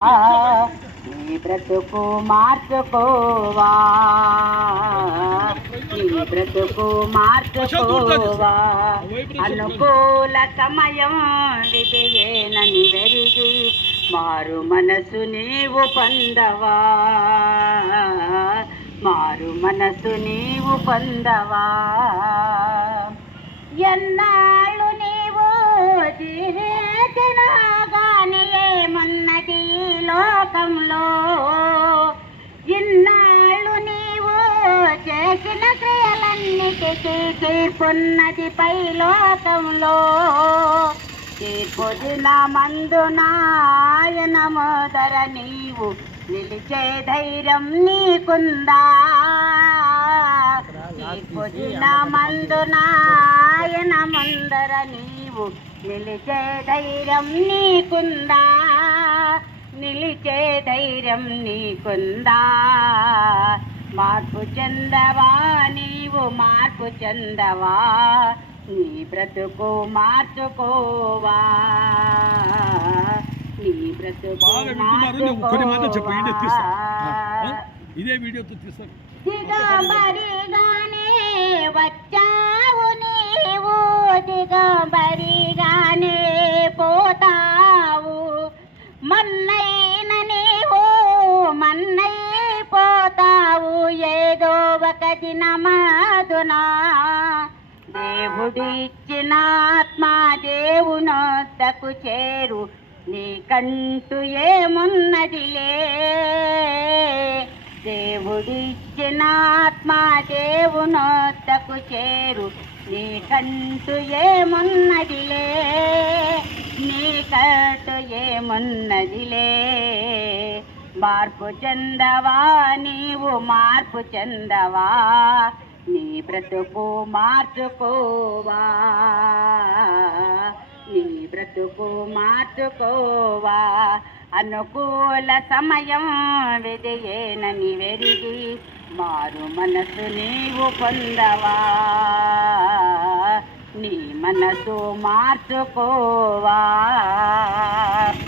నీ బ్రతుకు మార్చుకోవా, నీ బ్రతుకు మార్చుకోవా. అనుకూల సమయం విధియేనని వెరిగి మారు మనసు నీవు పొందవా, మారు మనసు నీవు పొందవా. ఎన్నాళ్ళు నీవు జీవించినా గాని ఏమున్నది లోకంలో, ఇన్నాళ్ళు నీవు చేసిన క్రియలన్నిటికీ తీర్పున్నది పై లోకంలో. తీర్పు దినమందున ఆయన ముందర నీవు నిలిచే ధైర్యం నీకుందా, తీర్పు దినమందున ఆయన ముందర నీవు నిలిచే ధైర్యం నీకుందా, నిలిచే ధైర్యం నీకుందా. మార్పు చెందవా నీవు, మార్పు చెందవా, నీ బ్రతుకు మార్చుకోవా, నీ బ్రతుకు మార్చుకోవా. ఇదే వీడియోతో తీస్తారు. దిగంబరిగానే వచ్చావు నీవు, దిగంబరిగానే పోతావు. మన్నైన నీవు మన్నైపోతావు ఏదో ఒక దినమదునా. దేవుడు ఇచ్చిన ఆత్మ దేవునొద్దకు చేరు, నీకంటూ ఏమున్నదిలే. దేవుడిచ్చిన ఆత్మ దేవునొద్దకు చేరు, నీకంటూ ఏమున్నదిలే, నీకంటూ ఏమున్నదిలే. మార్పు చెందవా నీవు, మార్పు చెందవా, నీ బ్రతుకు మార్చుకోవా, నీ బ్రతుకు మార్చుకోవా. అనుకూల సమయం విధియేనని వెరిగి మారు మనసు నీవు పొందవా, నీ మనసు మార్చుకోవా.